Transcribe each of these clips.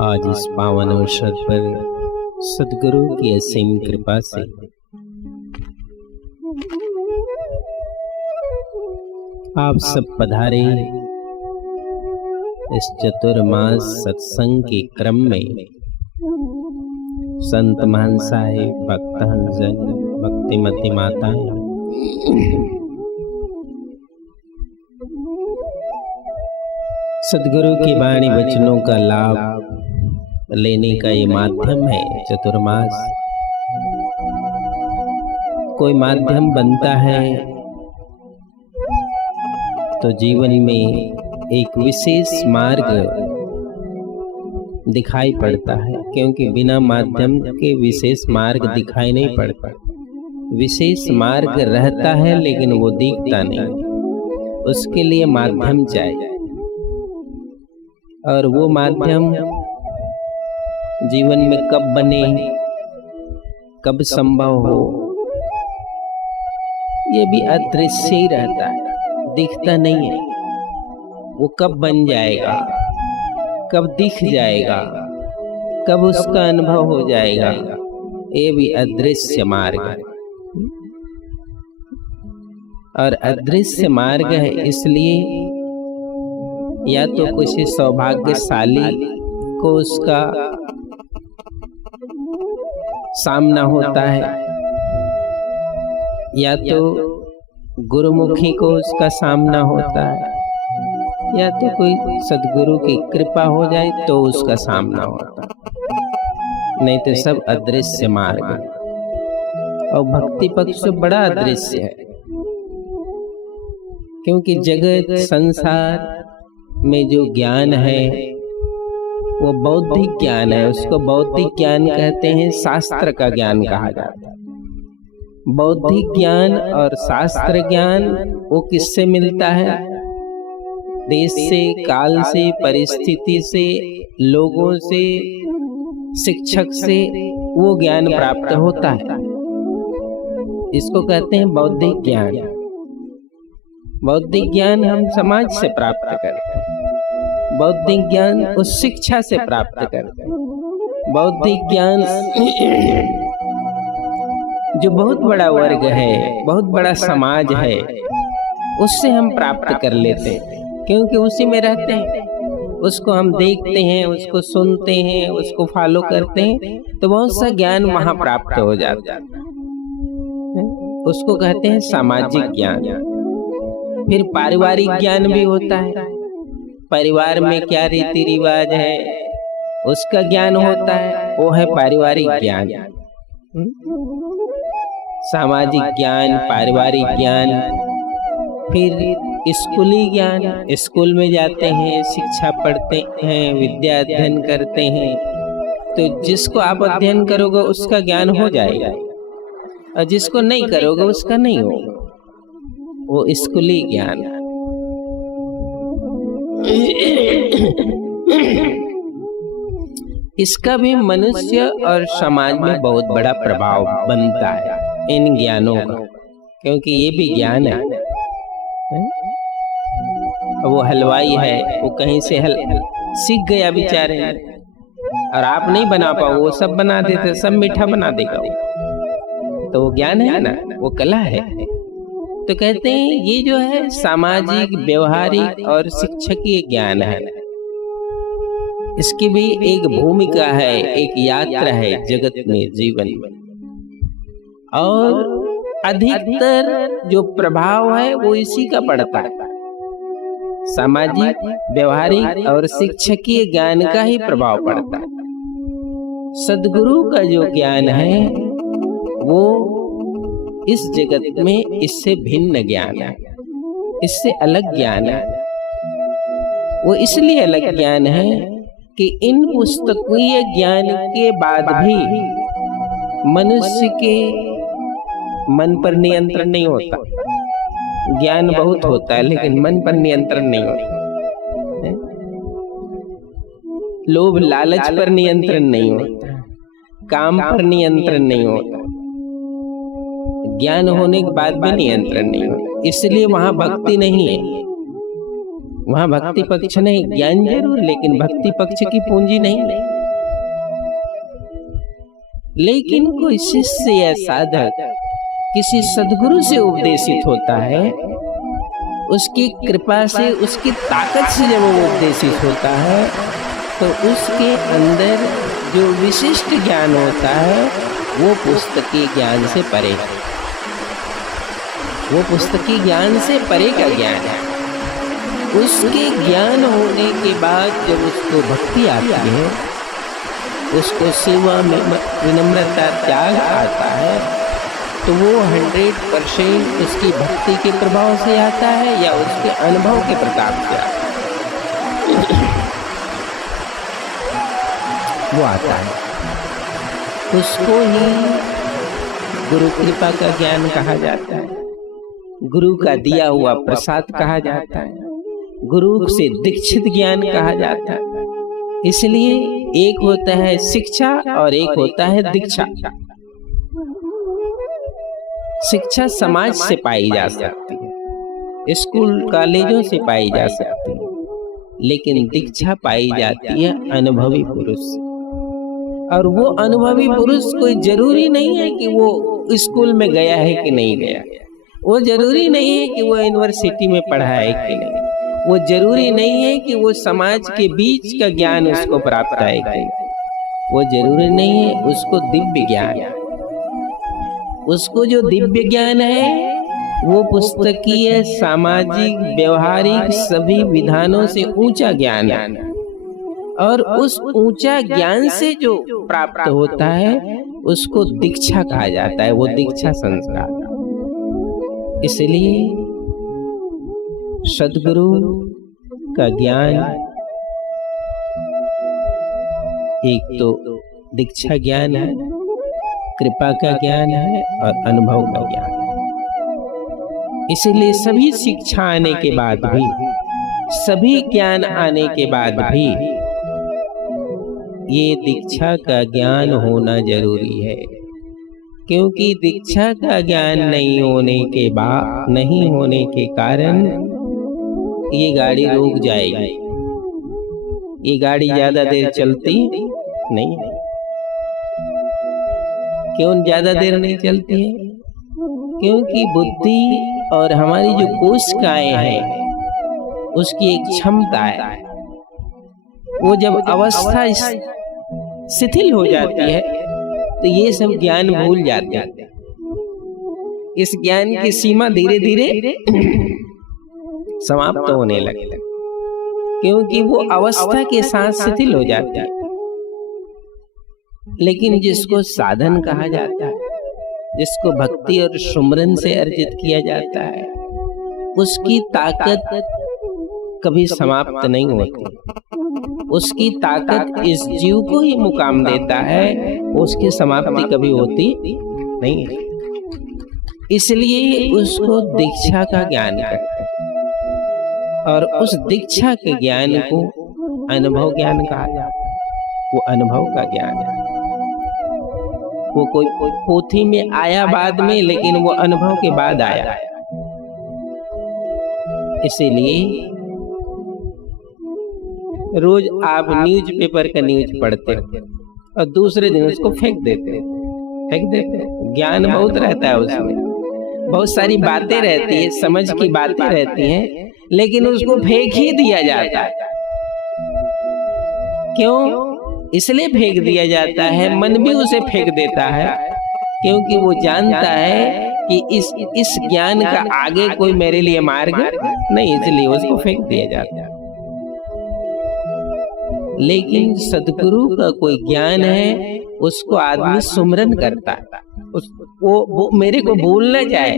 आज इस पावन अवसर पर सद्गुरु की असीम कृपा से आप सब पधारे इस चतुर्मास सत्संग के क्रम में। संत महान साहेब, भक्तजन, भक्तिमती माताएं, सद्गुरु की वाणी वचनों का लाभ लेने का ये माध्यम है चतुर्मास। कोई माध्यम बनता है तो जीवन में एक विशेष मार्ग दिखाई पड़ता है, क्योंकि बिना माध्यम के विशेष मार्ग दिखाई नहीं पड़ता। विशेष मार्ग रहता है लेकिन वो दिखता नहीं, उसके लिए माध्यम चाहिए। और वो माध्यम जीवन में कब बने, कब संभव हो, ये भी अदृश्य ही रहता है, दिखता नहीं है। वो कब बन जाएगा, कब दिख जाएगा, कब उसका अनुभव हो जाएगा, ये भी अदृश्य मार्ग है। और अदृश्य मार्ग है इसलिए या तो किसी सौभाग्यशाली को उसका सामना होता है, या तो गुरुमुखी को उसका सामना होता है, या तो कोई सद्गुरु की कृपा हो जाए तो उसका सामना होता है, नहीं तो सब अदृश्य मार्ग है। और भक्ति पक्ष से बड़ा अदृश्य है, क्योंकि जगत संसार में जो ज्ञान है वो बौद्धिक ज्ञान है। उसको बौद्धिक ज्ञान कहते हैं, शास्त्र का ज्ञान कहा जाता है। बौद्धिक ज्ञान और शास्त्र ज्ञान वो किससे मिलता है? देश से, काल से, परिस्थिति से, लोगों से, शिक्षक से वो ज्ञान प्राप्त होता है। इसको कहते हैं बौद्धिक ज्ञान। बौद्धिक ज्ञान हम समाज से प्राप्त करते हैं, बौद्धिक ज्ञान उस शिक्षा से प्राप्त करते हैं। बौद्धिक ज्ञान जो बहुत बड़ा वर्ग है, बहुत बड़ा समाज है, उससे हम प्राप्त कर लेते हैं, क्योंकि उसी में रहते हैं। उसको हम देखते हैं, उसको सुनते हैं, उसको फॉलो करते हैं, तो बहुत सा ज्ञान वहाँ प्राप्त हो जाता है। उसको कहते हैं सामाजिक ज्ञान। फिर पारिवारिक ज्ञान भी होता है। परिवार में क्या रीति रिवाज है उसका ज्ञान होता है, वो है पारिवारिक ज्ञान। सामाजिक ज्ञान, पारिवारिक ज्ञान। फिर स्कूली ज्ञान, स्कूल में जाते हैं, शिक्षा पढ़ते हैं, विद्या अध्ययन करते हैं, तो जिसको आप अध्ययन करोगे उसका ज्ञान हो जाएगा, और जिसको नहीं करोगे उसका नहीं होगा। वो स्कूली ज्ञान। इसका भी मनुष्य और समाज में बहुत बड़ा प्रभाव बनता है इन ज्ञानों का, क्योंकि ये भी ज्ञान है। वो हलवाई है, वो कहीं से सीख गया बेचारे, और आप नहीं बना पाओ, वो सब बना देते, सब मीठा बना देगा, तो वो ज्ञान है ना, वो कला है। तो कहते हैं ये जो है सामाजिक, व्यवहारिक और शिक्षकीय ज्ञान है। इसकी भी एक भूमिका है, एक यात्रा है जगत में, जीवन में। और अधिकतर जो प्रभाव है वो इसी का पड़ता है। सामाजिक, व्यवहारिक और शिक्षकीय ज्ञान का ही प्रभाव पड़ता है। सद्गुरु का जो ज्ञान है वो इस जगत में इससे भिन्न ज्ञान है, इससे अलग ज्ञान है। वो इसलिए अलग ज्ञान है कि इन पुस्तकीय ज्ञान के बाद भी मनुष्य के मन पर नियंत्रण नहीं होता। ज्ञान बहुत होता है लेकिन मन पर नियंत्रण नहीं होता। लोभ लालच पर नियंत्रण नहीं होता, काम पर नियंत्रण नहीं होता, ज्ञान होने के बाद भी नियंत्रण नहीं होता। इसलिए वहां भक्ति नहीं है। वहां भक्ति पक्ष नहीं, ज्ञान जरूर, लेकिन भक्ति पक्ष की पूंजी नहीं। लेकिन कोई शिष्य या साधक किसी सद्गुरु से उपदेशित होता है, उसकी कृपा से, उसकी ताकत से जब वो उपदेशित होता है, तो उसके अंदर जो विशिष्ट ज्ञान होता है वो पुस्तकीय ज्ञान से परे है। वो पुस्तकीय ज्ञान से परे का ज्ञान है। उसके ज्ञान होने के बाद जब उसको भक्ति आती है, उसको सेवा में विनम्रता, त्याग आता है, तो वो 100% उसकी भक्ति के प्रभाव से आता है या उसके अनुभव के प्रताप से आता है। वो आता है, उसको ही गुरु कृपा का ज्ञान कहा जाता है, गुरु का दिया हुआ प्रसाद कहा जाता है, गुरु से दीक्षित ज्ञान कहा जाता है। इसलिए एक होता है शिक्षा और एक होता है दीक्षा। शिक्षा समाज से पाई जा सकती है, स्कूल कॉलेजों से पाई जा सकती है, लेकिन दीक्षा पाई जाती है अनुभवी पुरुष से। और वो अनुभवी पुरुष कोई जरूरी नहीं है कि वो स्कूल में गया है कि नहीं गया, वो जरूरी नहीं है कि वो यूनिवर्सिटी में पढ़ा है कि नहीं, वो जरूरी नहीं है कि वो समाज के बीच का ज्ञान उसको प्राप्त है कि नहीं, वो जरूरी नहीं है, उसको दिव्य ज्ञान है। उसको जो दिव्य ज्ञान है वो पुस्तकीय, सामाजिक, व्यवहारिक सभी विधानों से ऊंचा ज्ञान है। और उस ऊंचा ज्ञान से जो प्राप्त होता है उसको दीक्षा कहा जाता है, वो दीक्षा संस्कार। इसलिए सद्गुरु का ज्ञान एक तो दीक्षा ज्ञान है, कृपा का ज्ञान है और अनुभव का ज्ञान है। इसलिए सभी शिक्षा आने के बाद भी, सभी ज्ञान आने के बाद भी ये दीक्षा का ज्ञान होना जरूरी है। क्योंकि दीक्षा का ज्ञान नहीं होने के कारण ये गाड़ी रुक जाएगी, ये गाड़ी ज्यादा देर चलती नहीं है। क्यों ज्यादा देर नहीं चलती है? क्योंकि बुद्धि और हमारी जो कोशिकाएं हैं उसकी एक क्षमता है, वो जब अवस्था शिथिल हो जाती है तो ये सब ज्ञान भूल जाते हैं। इस ज्ञान की सीमा धीरे धीरे समाप्त होने लगती है, क्योंकि वो अवस्था के साथ शिथिल हो जाती है। लेकिन जिसको साधन कहा जाता है, जिसको भक्ति और सुमरन से अर्जित किया जाता है, उसकी ताकत कभी समाप्त नहीं होती। उसकी ताकत इस जीव को ही मुकाम देता है, उसकी समाप्ति कभी होती नहीं है। इसलिए उसको दीक्षा का ज्ञान करते हैं और उस दीक्षा के ज्ञान को अनुभव ज्ञान कहा जाता है। वो अनुभव का ज्ञान है, वो कोई पोथी में आया बाद में, लेकिन वो अनुभव के बाद आया। इसीलिए रोज आप न्यूज़पेपर का न्यूज पढ़ते हो और दूसरे दिन उसको फेंक देते। ज्ञान बहुत रहता है उसमें, बहुत सारी बातें रहती है, समझ की बातें रहती हैं, लेकिन उसको फेंक ही दिया जाता है। क्यों? इसलिए फेंक दिया जाता है, मन भी उसे फेंक देता है, क्योंकि वो जानता है कि इस ज्ञान का आगे कोई मेरे लिए मार्ग नहीं, इसलिए उसको फेंक दिया जाता है। लेकिन सद्गुरु का कोई ज्ञान है, उसको आदमी सुमरन करता है। वो मेरे को भूल न जाए,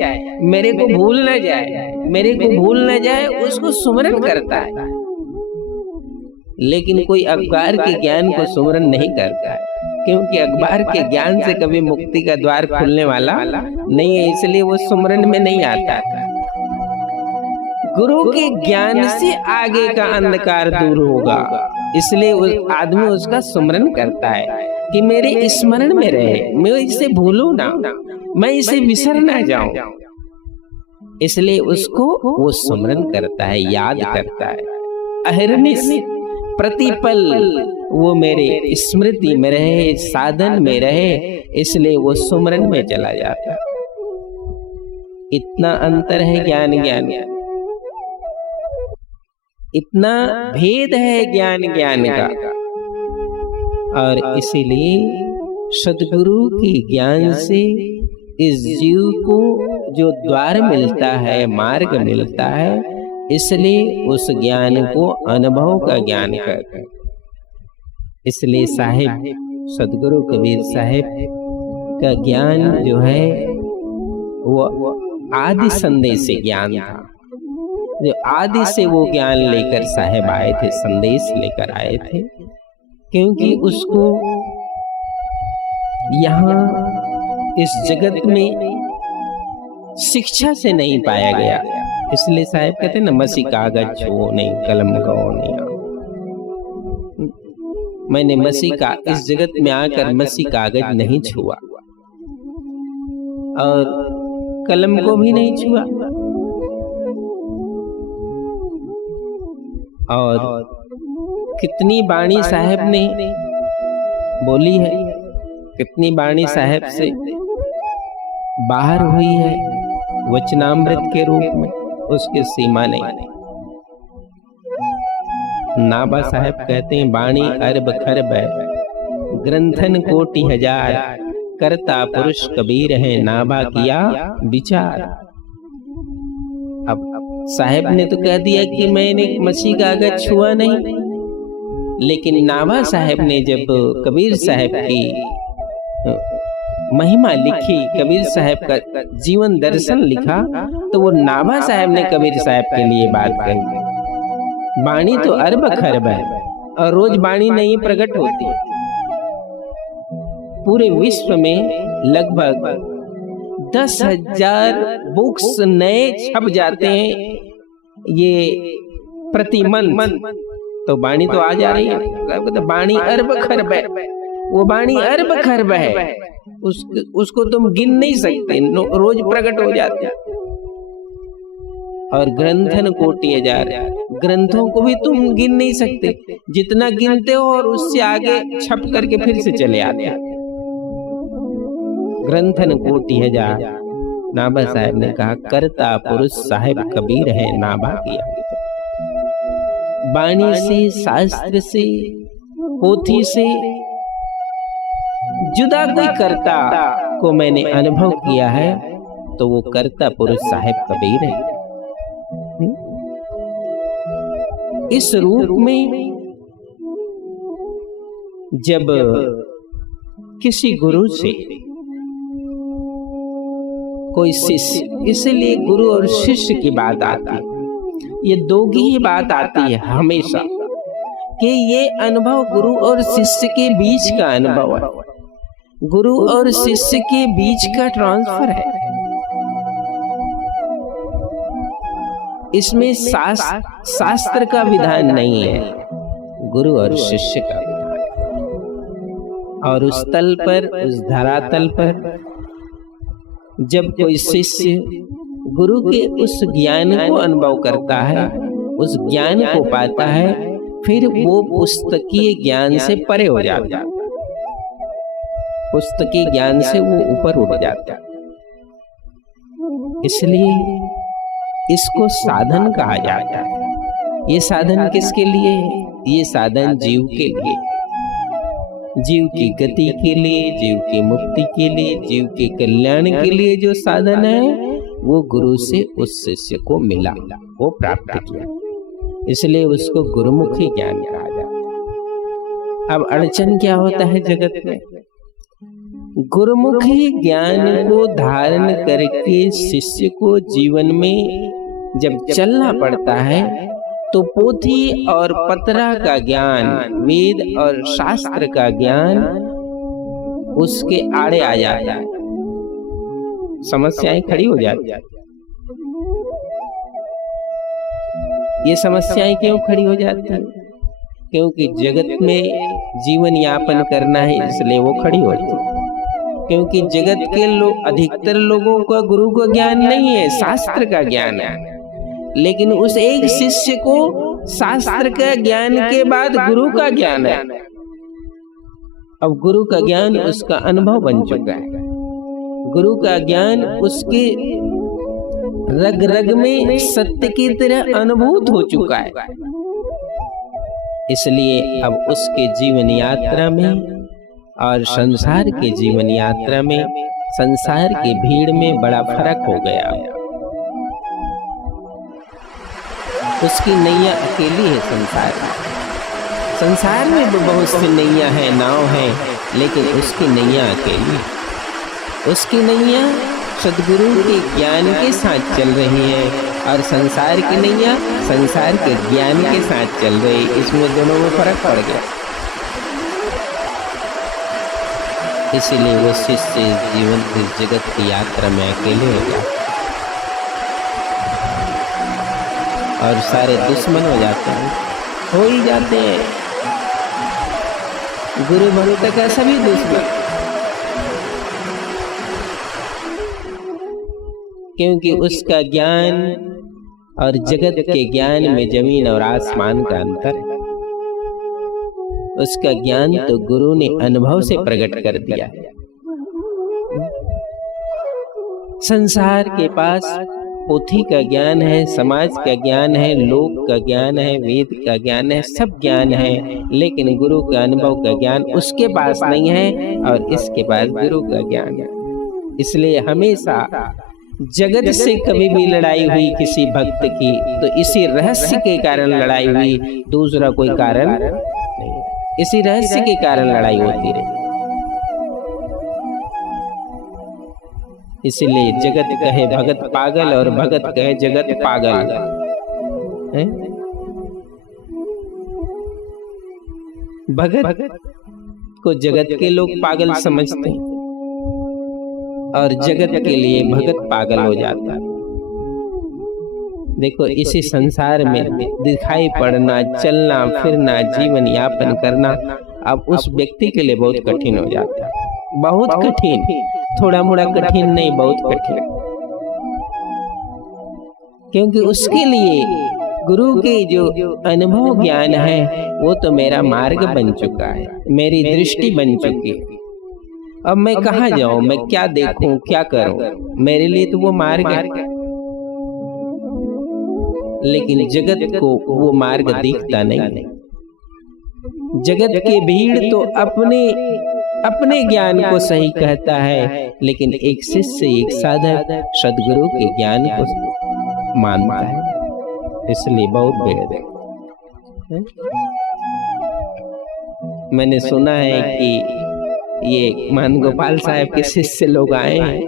मेरे को भूल न जाए, मेरे को भूल न जाए, उसको सुमरन करता है। लेकिन कोई अखबार के ज्ञान को सुमरन नहीं करता है, क्योंकि अखबार के ज्ञान से कभी मुक्ति का द्वार खुलने वाला नहीं है, इसलिए वो सुमरन में नहीं आता था। गुरु के ज्ञान से आगे का अंधकार दूर होगा, इसलिए उस आदमी उसका सुमरन करता है कि मेरे स्मरण में रहे, मैं इसे भूलूं ना, मैं इसे बिसर ना जाऊं। इसलिए उसको वो सुमरन करता है, याद करता है। अहर्निश प्रतिपल वो मेरे स्मृति में रहे, साधन में रहे, इसलिए वो सुमरन में चला जाता है। इतना अंतर है ज्ञान ज्ञान, इतना भेद है ज्ञान ज्ञान का। और इसीलिए सद्गुरु के ज्ञान से इस जीव को जो द्वार मिलता है, मार्ग मिलता है, इसलिए उस ज्ञान को अनुभव का ज्ञान कहते हैं। इसलिए साहिब सद्गुरु कबीर साहिब का ज्ञान जो है वो आदि संदेश ज्ञान था। जो आदि से वो ज्ञान लेकर साहिब आए थे, संदेश लेकर आए थे, क्योंकि उसको यहाँ इस जगत में शिक्षा से नहीं पाया गया। इसलिए साहिब कहते ना, मसी कागज छुओ नहीं, कलम गो नहीं। मैंने मसी का इस जगत में आकर मसी कागज नहीं छुआ और कलम को भी नहीं छुआ। और कितनी बाणी साहब ने बोली है, कितनी बाणी साहब से बाहर हुई है वचनामृत के रूप में, उसकी सीमा नहीं। नाभा साहब कहते हैं, बाणी अरब खरब है, ग्रंथन कोटि हजार, करता पुरुष कबीर है, नाभा किया विचार। अब साहब ने तो कह दिया कि मैंने मसीह का कागज छुआ नहीं, लेकिन नाभा साहब ने जब कबीर साहब की महिमा लिखी, कबीर साहब का जीवन दर्शन लिखा, तो वो नाभा साहब ने कबीर साहब के लिए बात कही। बाणी तो अरब खरब है और रोज बाणी नहीं प्रकट होती। पूरे विश्व में लगभग 10,000 बुक्स नए छप जाते हैं ये प्रति मंथ, तो बाणी तो आ जा रही है। तो बाणी अरब खरब है, वो बाणी अरब खरब है, उसको तुम गिन नहीं सकते, रोज प्रकट हो जाते। और ग्रंथन कोटि हजार, ग्रंथों को भी तुम गिन नहीं सकते, जितना गिनते हो और उससे आगे छप करके फिर से चले आते। ग्रंथन कोटि हजार। नाभा साहब ने कहा, करता पुरुष साहिब कबीर है, नाभा किया। बाणी से, शास्त्र से, पोथी से जुदा कोई कर्ता को मैंने अनुभव किया है, तो वो कर्ता पुरुष साहिब कबीर है। इस रूप में जब किसी गुरु से कोई शिष्य, इसलिए गुरु और शिष्य की बात आती है, ये दो की ही बात आती है हमेशा, कि ये अनुभव गुरु और शिष्य के बीच का अनुभव है, गुरु और शिष्य के बीच का ट्रांसफर है। इसमें शास्त्र का विधान नहीं है, गुरु और शिष्य का विधान। और उस तल पर, उस धरातल पर जब कोई शिष्य गुरु के उस ज्ञान को अनुभव करता है, उस ज्ञान को पाता है, फिर वो पुस्तकीय ज्ञान से परे हो जाता है, पुस्तकीय ज्ञान से वो ऊपर उठ जाता है। इसलिए इसको साधन कहा जाता है। ये साधन किसके लिए है? ये साधन जीव के लिए, जीव की गति के लिए, जीव की मुक्ति के लिए, जीव के कल्याण के लिए जो साधन है, वो गुरु से उस शिष्य को मिला, वो प्राप्त किया, इसलिए उसको गुरुमुखी ज्ञान कहा जाता है। अब अड़चन क्या होता है जगत में? गुरुमुखी ज्ञान को धारण करके शिष्य को जीवन में जब चलना पड़ता है, तो पोथी और पतरा का ज्ञान, वेद और शास्त्र का ज्ञान उसके आड़े आ जाता है, समस्याएं खड़ी हो जाती हैं। ये समस्याएं क्यों खड़ी हो जाती हैं? क्योंकि जगत में जीवन यापन करना है, इसलिए वो खड़ी होती है। क्योंकि जगत के लोग, अधिकतर लोगों का गुरु का ज्ञान नहीं है, शास्त्र का ज्ञान है, लेकिन उस एक शिष्य को शास्त्र का ज्ञान के बाद गुरु का ज्ञान है। अब गुरु का ज्ञान उसका अनुभव बन चुका है। गुरु का ज्ञान उसके रग रग में सत्य की तरह अनुभूत हो चुका है। इसलिए अब उसके जीवन यात्रा में और संसार के जीवन यात्रा में, संसार की भीड़ में बड़ा फर्क हो गया। उसकी नैया अकेली है संसार में। संसार में भी बहुत सी नैया है, नाव है, लेकिन उसकी नैया अकेली है। उसकी नैया सदगुरु के ज्ञान के साथ चल रही है और संसार की नैया संसार के ज्ञान के साथ चल रही। इसमें दोनों में फर्क पड़ गया। इसीलिए वो शिष्य जीवन की जगत की यात्रा में अकेले हो जाते और सारे दुश्मन हो जाते हैं, हो ही जाते हैं। गुरु भक्त का सभी दुश्मन, क्योंकि उसका ज्ञान और जगत के ज्ञान में जमीन और आसमान का अंतर है। उसका ज्ञान तो गुरु ने अनुभव से प्रकट कर दिया है। संसार के पास पोथी का ज्ञान है, समाज का ज्ञान है, लोक का ज्ञान है, वेद का ज्ञान है, सब ज्ञान है, लेकिन गुरु का अनुभव का ज्ञान उसके पास नहीं है और इसके पास गुरु का ज्ञान है। इसलिए हमेशा जगत से कभी भी लड़ाई हुई किसी भक्त की तो इसी रहस्य के कारण लड़ाई हुई, दूसरा कोई कारण नहीं। इसी रहस्य के कारण लड़ाई होती रही। इसलिए जगत कहे भगत पागल और भगत कहे जगत पागल है? भगत को जगत के लोग पागल समझते हैं और जगत के लिए भगत पागल हो जाता है। देखो, इसी संसार में दिखाई पड़ना, चलना फिरना, जीवन यापन करना अब उस व्यक्ति के लिए बहुत कठिन हो जाता है। बहुत कठिन, थोड़ा मोड़ा कठिन नहीं, बहुत कठिन। क्योंकि उसके लिए गुरु के जो अनुभव ज्ञान है वो तो मेरा मार्ग बन चुका है, मेरी दृष्टि बन चुकी है। अब मैं कहाँ जाऊं, मैं क्या देखूं, क्या करूं, मेरे लिए तो वो मार्ग है। लेकिन जगत को वो मार्ग दिखता नहीं। जगत की भीड़ तो अपने ज्ञान को सही कहता है, लेकिन एक शिष्य, एक साधक सदगुरु के ज्ञान को मानता है। इसलिए बहुत भेद है। मैंने सुना है कि ये महंत गोपाल साहब के शिष्य लोग आए हैं।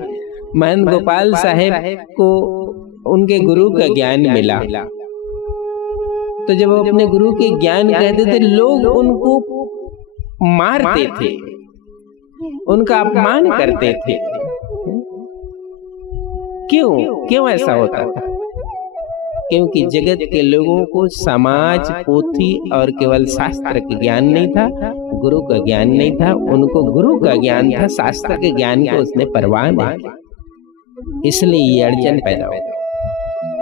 महंत गोपाल साहब को उनके गुरु का ज्ञान मिला, तो जब वो अपने गुरु के ज्ञान कहते थे, लोग उनको मारते थे, उनका अपमान करते थे। क्यों ऐसा होता था? क्योंकि जगत के लोगों को समाज, पोथी और केवल शास्त्र का ज्ञान नहीं था, गुरु का ज्ञान नहीं था। उनको गुरु का ज्ञान था, शास्त्र के ज्ञान को उसने परवाह नहीं। इसलिए ये अड़चन पैदा होती।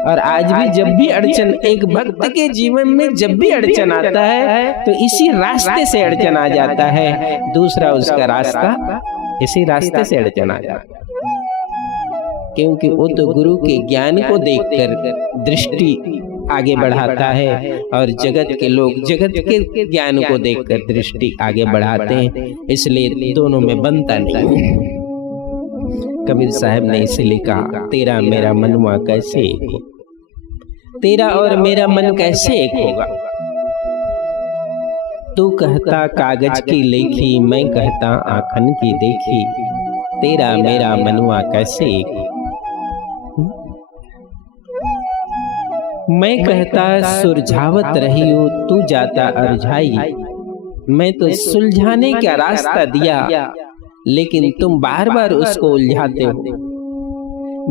और आज भी जब भी अड़चन एक भक्त के जीवन में जब भी अड़चन आता है तो इसी रास्ते से अड़चन आ जाता है। दूसरा उसका रास्ता इसी रास्ते से अड़चन आ जाता है, क्योंकि वो तो गुरु के ज्ञान को देखकर दृष्टि आगे बढ़ाता है और जगत के लोग जगत के ज्ञान को देखकर दृष्टि आगे बढ़ाते हैं। इसलिए दोनों में बनता नहीं। कबीर साहब ने इसे लिखा, तेरा मेरा मनवा कैसे एक हो, तेरा और मेरा मन कैसे एक होगा। तू कहता कागज की लेखी, मैं कहता आँखन की देखी, तेरा मेरा मनवा कैसे एक हो। मैं कहता सुलझावत रही हूँ, तू जाता अरझाई, मैं तो सुलझाने का रास्ता दिया, लेकिन तुम बार बार उसको उलझाते हो,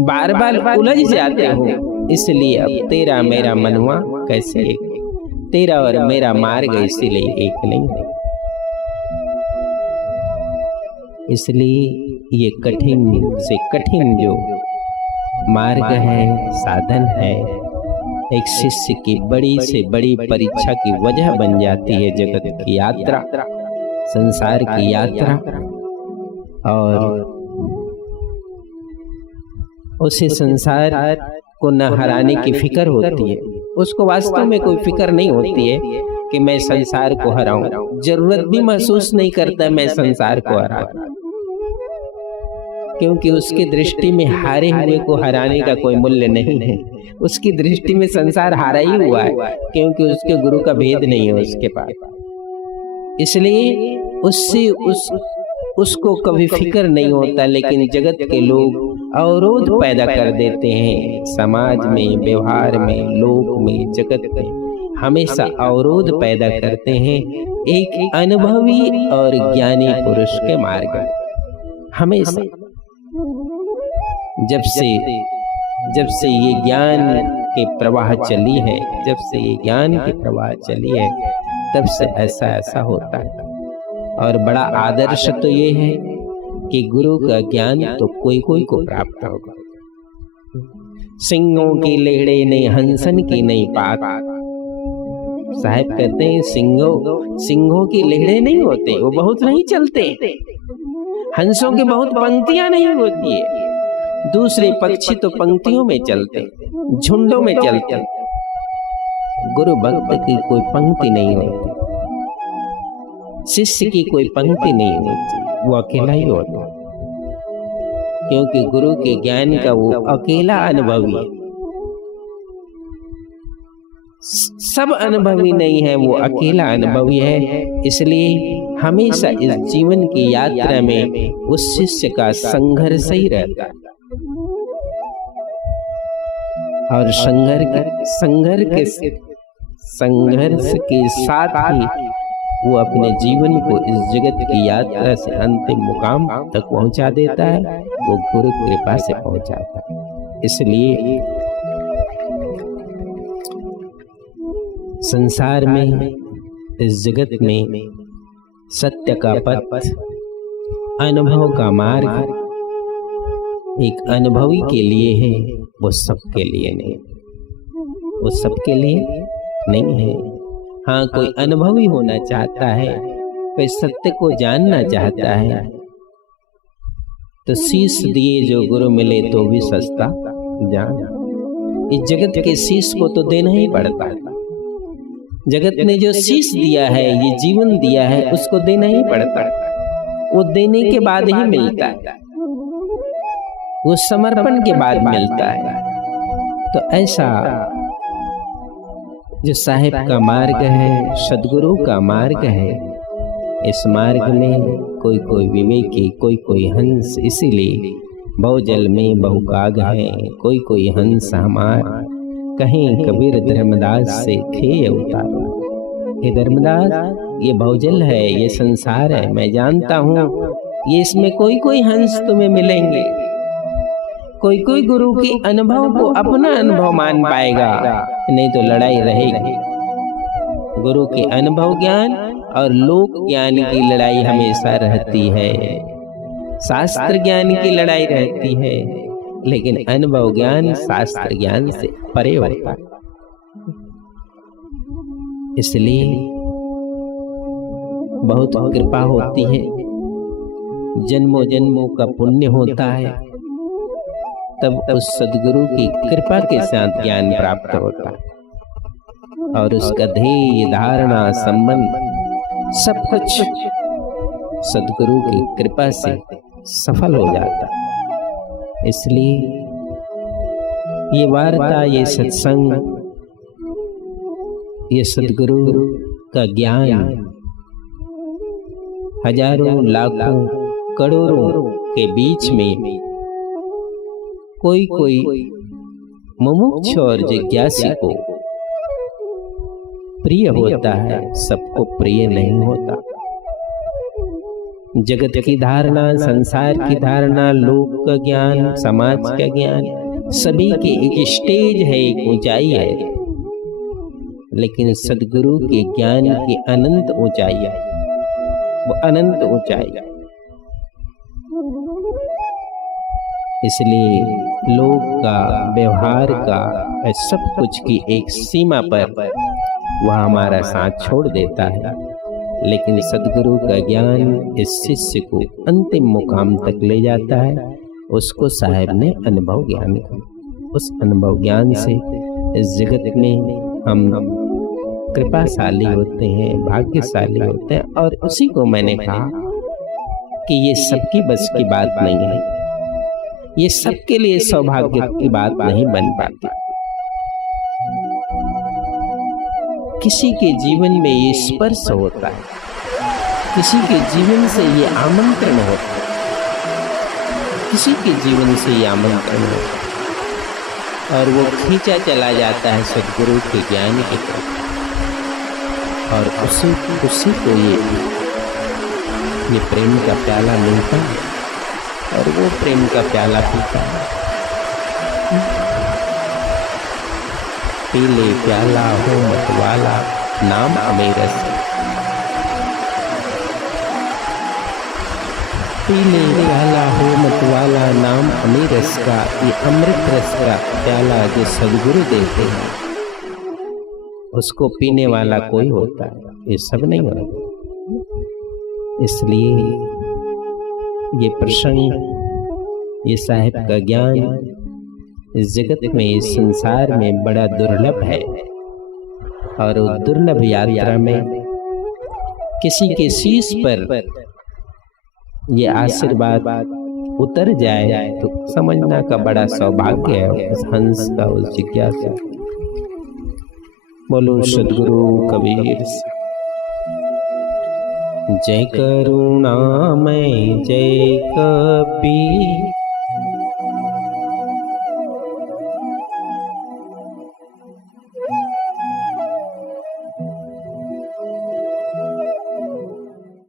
बार बार उलझ जाते हो। इसलिए अब तेरा मेरा मनवा कैसे एक, तेरा और मेरा मार्ग इसीलिए एक नहीं है। इसलिए ये कठिन से कठिन जो मार्ग है, साधन है, एक शिष्य की बड़ी से बड़ी परीक्षा की वजह बन जाती है जगत की यात्रा, संसार की यात्रा। और उसे संसार को न हराने की फिक्र होती है, उसको वास्तव में कोई फिक्र नहीं होती है कि मैं संसार को हराऊं। जरूरत भी महसूस नहीं करता मैं संसार को हराऊं, क्योंकि उसकी दृष्टि में हारे हुए को हराने का कोई मूल्य नहीं है। उसकी दृष्टि में संसार हारा ही हुआ है, क्योंकि उसके गुरु का भेद नहीं है उसके पास। इसलिए उससे उसको कभी फिक्र नहीं होता। लेकिन जगत के लोग अवरोध पैदा कर देते हैं, समाज में, व्यवहार में, लोक में, जगत में हमेशा अवरोध पैदा करते हैं एक अनुभवी और ज्ञानी पुरुष के मार्ग में। हमेशा जब से ये ज्ञान के प्रवाह चली है, जब से ये ज्ञान के प्रवाह चली है, तब से ऐसा होता है। और बड़ा आदर्श तो ये है कि गुरु का ज्ञान तो कोई को प्राप्त होगा। सिंहों की लेहड़े नहीं, हंसन की नहीं पात। साहब कहते हैं सिंहों की लेहड़े नहीं होते, वो बहुत नहीं चलते। हंसों की बहुत पंक्तियां नहीं होती है। दूसरे पक्षी तो पंक्तियों में चलते, झुंडों में चलते। गुरु भक्त की कोई पंक्ति नहीं होती, शिष्य की कोई पंक्ति नहीं होती, वो अकेला ही होता। क्योंकि गुरु के ज्ञान का वो अकेला अनुभवी है। सब अनुभवी नहीं है, वो अकेला अनुभवी है। इसलिए हमेशा इस जीवन की यात्रा में उस शिष्य का संघर्ष ही रहता है। और संघर्ष के साथ ही वो अपने जीवन को इस जगत की यात्रा से अंतिम मुकाम तक पहुंचा देता है। वो गुरु कृपा से पहुंचाता है। इसलिए संसार में, इस जगत में सत्य का पथ, अनुभव का मार्ग एक अनुभवी के लिए है, वो सबके लिए नहीं। वो सबके लिए नहीं है। हाँ, कोई अनुभवी होना चाहता है, कोई सत्य को जानना चाहता है, तो शीश दिए जो गुरु मिले तो भी सस्ता जान। इस जगत के शीश को तो देना ही पड़ता है। जगत ने जो शीश दिया है, ये जीवन दिया है, उसको देना ही पड़ता है। वो देने के बाद ही मिलता है, वो समर्पण के बाद मिलता है। तो ऐसा जो साहिब का मार्ग है, सदगुरु का मार्ग है, इस मार्ग में कोई विवेकी, कोई हंस। इसीलिए बहुजल में बहुकाग है, कोई हंस हमार, कहीं कबीर धर्मदास से थे अवतार। ये धर्मदास, ये बहुजल है, ये संसार है, मैं जानता हूँ ये इसमें कोई हंस तुम्हें मिलेंगे। कोई गुरु के अनुभव को अपना अनुभव मान पाएगा, नहीं तो लड़ाई रहेगी। गुरु के अनुभव ज्ञान और लोक ज्ञान की लड़ाई हमेशा रहती है, शास्त्र ज्ञान की लड़ाई रहती है, लेकिन अनुभव ज्ञान शास्त्र ज्ञान से परे होता है। इसलिए बहुत कृपा होती है, जन्मों जन्मों का पुण्य होता है, तब उस सदगुरु की कृपा के साथ ज्ञान प्राप्त होता है। और उसका ध्येय, धारणा, संबंध सब कुछ सदगुरु की कृपा से सफल हो जाता है। इसलिए ये वार्ता, ये सत्संग, ये सदगुरु का ज्ञान हजारों, लाखों, करोड़ों के बीच में कोई मुमुक्ष और जिज्ञासी को प्रिय होता है, सबको प्रिय नहीं होता। जगत की धारणा, संसार की धारणा, लोक का ज्ञान, समाज का ज्ञान, सभी के एक स्टेज है, एक ऊंचाई है। लेकिन सदगुरु के ज्ञान की अनंत ऊंचाई है, वो अनंत ऊंचाई है। इसलिए लोक का, व्यवहार का, सब कुछ की एक सीमा पर वह हमारा साथ छोड़ देता है, लेकिन सद्गुरु का ज्ञान इस शिष्य को अंतिम मुकाम तक ले जाता है। उसको साहब ने अनुभव ज्ञान का, उस अनुभव ज्ञान से इस जगत में हम कृपाशाली होते हैं, भाग्यशाली होते हैं। और उसी को मैंने कहा कि ये सबकी बस की बात नहीं है, ये सबके लिए सौभाग्य की बात नहीं बन पाती। किसी के जीवन में ये स्पर्श होता है, किसी के जीवन से ये आमंत्रण होता है, किसी के जीवन से ये आमंत्रण होता है और वो खींचा चला जाता है सद्गुरु के ज्ञान की तरफ, और उसी को ये प्रेम का प्याला मिलता है और वो प्रेम का प्याला पीता है। पीले प्याला हो मतवाला नाम अमेरस, पीले प्याला हो मतवाला नाम अमेरस का, ये अमृत रस का प्याला जो सद्गुरु देते हैं उसको पीने वाला कोई होता है, ये सब नहीं होता। इसलिए ये प्रसंग, ये साहिब का ज्ञान इस जगत में, इस संसार में बड़ा दुर्लभ है। और उस दुर्लभ यात्रा में किसी के शीश पर ये आशीर्वाद उतर जाए तो समझना का बड़ा सौभाग्य है उस हंस का, उस जिज्ञासा। बोलो सद्गुरु कबीर। जय करुणामय जय कबीर,